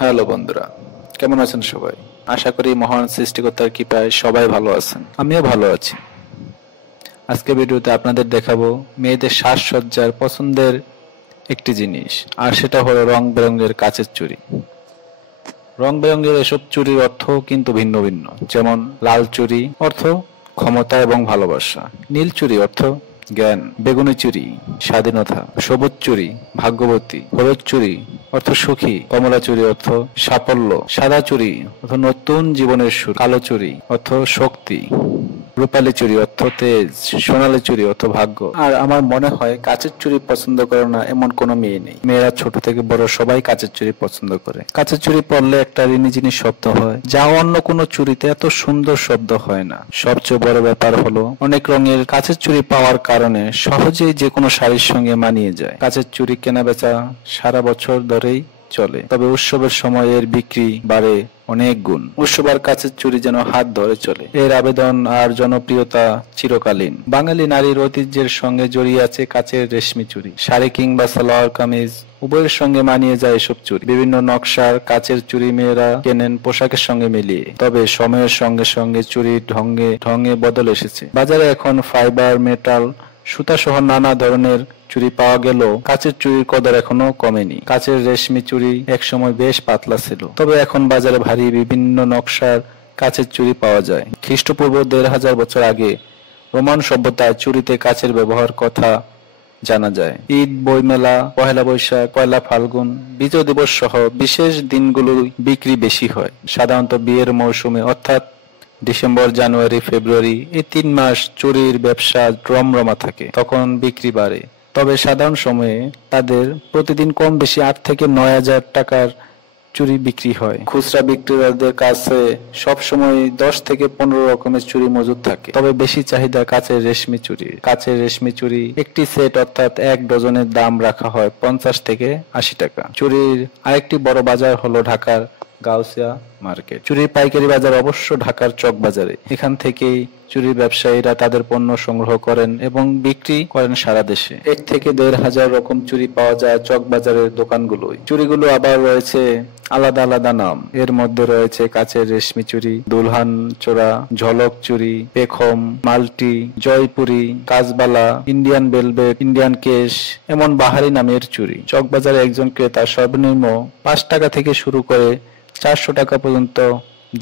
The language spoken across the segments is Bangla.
হ্যালো বন্ধুরা, কেমন আছেন সবাই? আশা করি মহান সৃষ্টিকর্তার কৃপায় সবাই ভালো আছেন। আমিও ভালো আছি। আজকে ভিডিওতে আপনাদের দেখাবো মেয়েদের সাজসজ্জার পছন্দের একটি জিনিস, আর সেটা হলো রং বেরঙের কাচের চুড়ি। রং বেরঙের এসব চুড়ির অর্থ কিন্তু ভিন্ন ভিন্ন। যেমন লাল চুড়ি অর্থ ক্ষমতা এবং ভালোবাসা, নীল চুড়ি অর্থ জ্ঞান, বেগুনি চুড়ি স্বাধীনতা, সবুজ চুড়ি ভাগ্যবতী, হলুদ চুড়ি অর্থ সুখী, কমলা চুড়ি অর্থ সাফল্য, সাদা চুড়ি অর্থ নতুন জীবনের শুরু, কালো চুড়ি অর্থ শক্তি, রূপালী চুড়ি অর্থ তেজ, সোনালী চুড়ি অর্থ ভাগ্য। আর আমার মনে হয় কাচের চুড়ি পছন্দ করে না এমন কোনো মেয়ে নেই। মেয়েরা ছোট থেকে বড় সবাই কাচের চুড়ি পছন্দ করে। কাচের চুড়ি পরলে একটা রিনিঝিনি শব্দ হয়, যা অন্য কোনো চুড়িতে এত সুন্দর শব্দ হয় না। সবচেয়ে বড় ব্যাপার হলো অনেক রঙের কাচের চুড়ি পাওয়ার কারণে সহজেই যে কোনো শাড়ির সঙ্গে মানিয়ে যায়। কাচের চুড়ি কেনা বেচা সারা বছর ধরেই চলে, তবে উৎসবের সময় এর বিক্রি বাড়ে অনেক গুণ। উৎসব আর কাচের চুড়ি যেন হাত ধরে চলে। এর আবেদন আর জনপ্রিয়তা চিরকালীন। বাঙালি নারীর ঐতিহ্যের সঙ্গে জড়িয়ে আছে কাচের রেশমি চুড়ি। শাড়ি কিংবা সালোয়ার কামিজ উভয়ের সঙ্গে মানিয়ে যায় এসব চুড়ি। বিভিন্ন নকশার কাচের চুড়ি মেয়েরা কেনেন পোশাকের সঙ্গে মিলিয়ে। তবে সময়ের সঙ্গে সঙ্গে চুড়ির ঢঙে বদল এসেছে। বাজারে এখন ফাইবার, মেটাল, সুতা সহ নানা ধরনের চুড়ি পাওয়া গেলেও কাচের চুড়ির কদর এখনো কমেনি। কাচের রেশমি চুড়ি একসময় বেশ পাতলা ছিল, তবে এখন বাজারে ভারী বিভিন্ন নকশার কাচের চুড়ি পাওয়া যায়। খ্রিস্টপূর্ব ১৫০০ বছর আগে রোমান সভ্যতায় চুড়িতে কাচের ব্যবহার কথা জানা যায়। ঈদ, বইমেলা, পহেলা বৈশাখ, পয়লা ফাল্গুন, বিজয় দিবস সহ বিশেষ দিনগুলো বিক্রি বেশি হয়। সাধারণত বিয়ের মৌসুমে অর্থাৎ ডিসেম্বর, জানুয়ারি, ফেব্রুয়ারি এই ৩ মাস চুরির ব্যবসা রমরমা থাকে, তখন বিক্রি বাড়ে। তবে সাধারণ সময়ে তাদের প্রতিদিন কম বেশি ৮ থেকে ৯ হাজার টাকার চুরি বিক্রি হয়। খুচরা বিক্রেতাদের কাছে সবসময় ১০ থেকে ১৫ রকমের চুরি মজুদ থাকে। তবে বেশি চাহিদা কাচের রেশমি চুরি। কাচের রেশমি চুরি একটি সেট অর্থাৎ ১ ডজনের দাম রাখা হয় ৫০ থেকে ৮০ টাকা। চুরির আরেকটি বড় বাজার হলো ঢাকার গাউসিয়া মার্কেট। চুরির পাইকারি বাজার অবশ্য ঢাকার চক বাজারে। এখান থেকেই চুরির ব্যবসায়ীরা তাদের পণ্য সংগ্রহ করেন এবং বিক্রি করেন সারা দেশে। ১ থেকে ১,৫০০ রকম চুরি পাওয়া যায় চক বাজারের দোকানগুলোয়। চুরিগুলো আবার রয়েছে আলাদা আলাদা নাম। এর মধ্যে রয়েছে কাচের রেশমি চুরি, দুলহান চোরা, ঝলক চুরি, পেখম, মাল্টি, জয়পুরি, কাজবালা, ইন্ডিয়ান ভেলভেট, ইন্ডিয়ান কেশ, এমন বাহারি নামের চুরি। চক বাজারে একজন ক্রেতা সর্বনিম্ন ৫ টাকা থেকে শুরু করে ৪০০ টাকা পর্যন্ত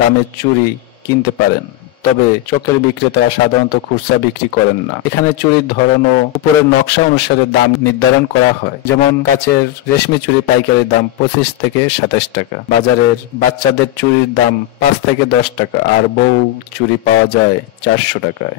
দামের চুরি কিনতে পারেন। তবে চকের বিক্রেতারা সাধারণত খুচরা বিক্রি করেন না। এখানে চুরির ধরন ও উপরের নকশা অনুসারে দাম নির্ধারণ করা হয়। যেমন কাচের রেশমি চুরি পাইকারি দাম ২৫ থেকে ২৭ টাকা। বাজারের বাচ্চাদের চুরির দাম ৫ থেকে ১০ টাকা, আর বউ চুরি পাওয়া যায় ৪০০ টাকায়।